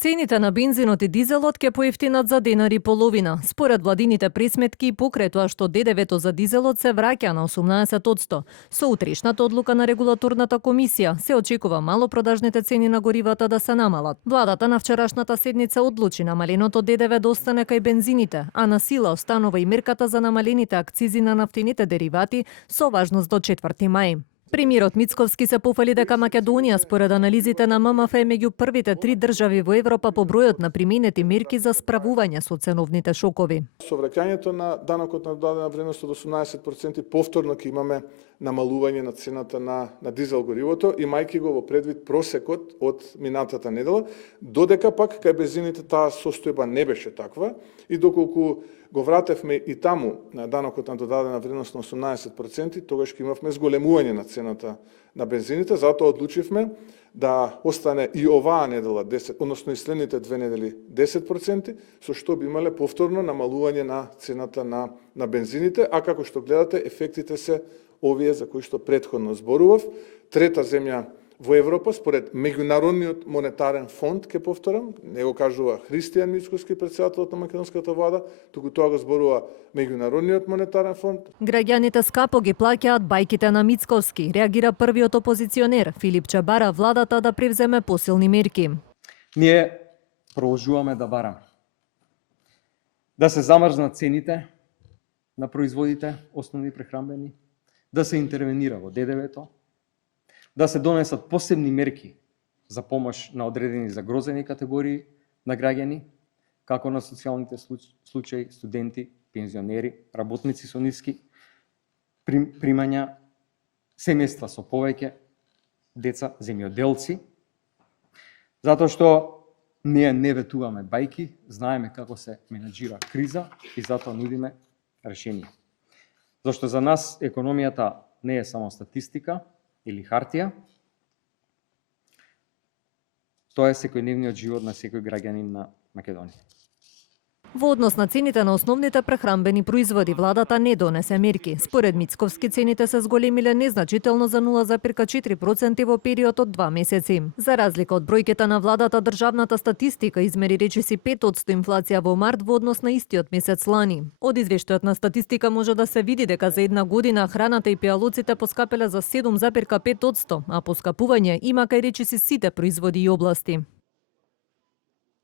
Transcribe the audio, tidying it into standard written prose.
Цените на бензинот и дизелот ќе поевтинат за денар и половина. Според владините пресметки, покрај тоа што ДДВ-то за дизелот се враќа на 18%. Со утрешната одлука на регулаторната комисија се очекува малопродажните цени на горивата да се намалат. Владата на вчерашната седница одлучи намаленото ДДВ да остане кај бензините, а на сила останува и мерката за намалените акцизи на нафтените деривати со важност до 4 мај. Премиерот Мицковски се пофали дека Македонија според анализите на ММФ е меѓу првите 3 држави во Европа по бројот на применети мерки за справување со ценовните шокови. Со враќањето на данокот на додадена вредност од 18% повторно ќе имаме намалување на цената на дизел горивото, имајќи го во предвид просекот од минатата недела, додека пак кај бензините таа состојба не беше таква и доколку го вратевме и таму на данокот на додадена вредност на 18%, тогаш ќе имавме зголемување на цената на бензините, затоа одлучивме да остане и оваа недела 10, односно и следните 2 недели 10%, со што би имале повторно намалување на цената на бензините, а како што гледате, ефектите се овие за кои што претходно зборував. Трета земја во Европа, според Меѓународниот монетарен фонд, ке повторам, не го кажува Христијан Мицковски, председателот на македонската влада, туку тоа го зборува Меѓународниот монетарен фонд. Граѓаните скапо ги плаќаат бајките на Мицковски, реагира првиот опозиционер Филип Чабара владата да превземе посилни мерки. Ние продолжуваме да бараме да се замрзнат цените на производите основни прехранбени, да се интервенира во ДДВ-то, да се донесат посебни мерки за помош на одредени загрозени категории на граѓани, како на социјалните случаи, студенти, пензионери, работници со ниски примања, семејства со повеќе деца, земјоделци, затоа што ние не ветуваме бајки, знаеме како се менаџира криза и затоа нудиме решение. Зашто за нас економијата не е само статистика или хартија, тоа е секојдневниот живот на секој граѓанин на Македонија. Во однос на цените на основните прехранбени производи, владата не донесе мерки. Според Мицковски цените се зголемиле незначително за 0,4% во период од 2 месеци. За разлика од бројките на владата, државната статистика измери речиси 5% инфлација во март во однос на истиот месец лани. Од извештајот на статистика може да се види дека за една година храната и пијалоците поскапеле за 7,5%, а поскапување има кај речиси сите производи и области.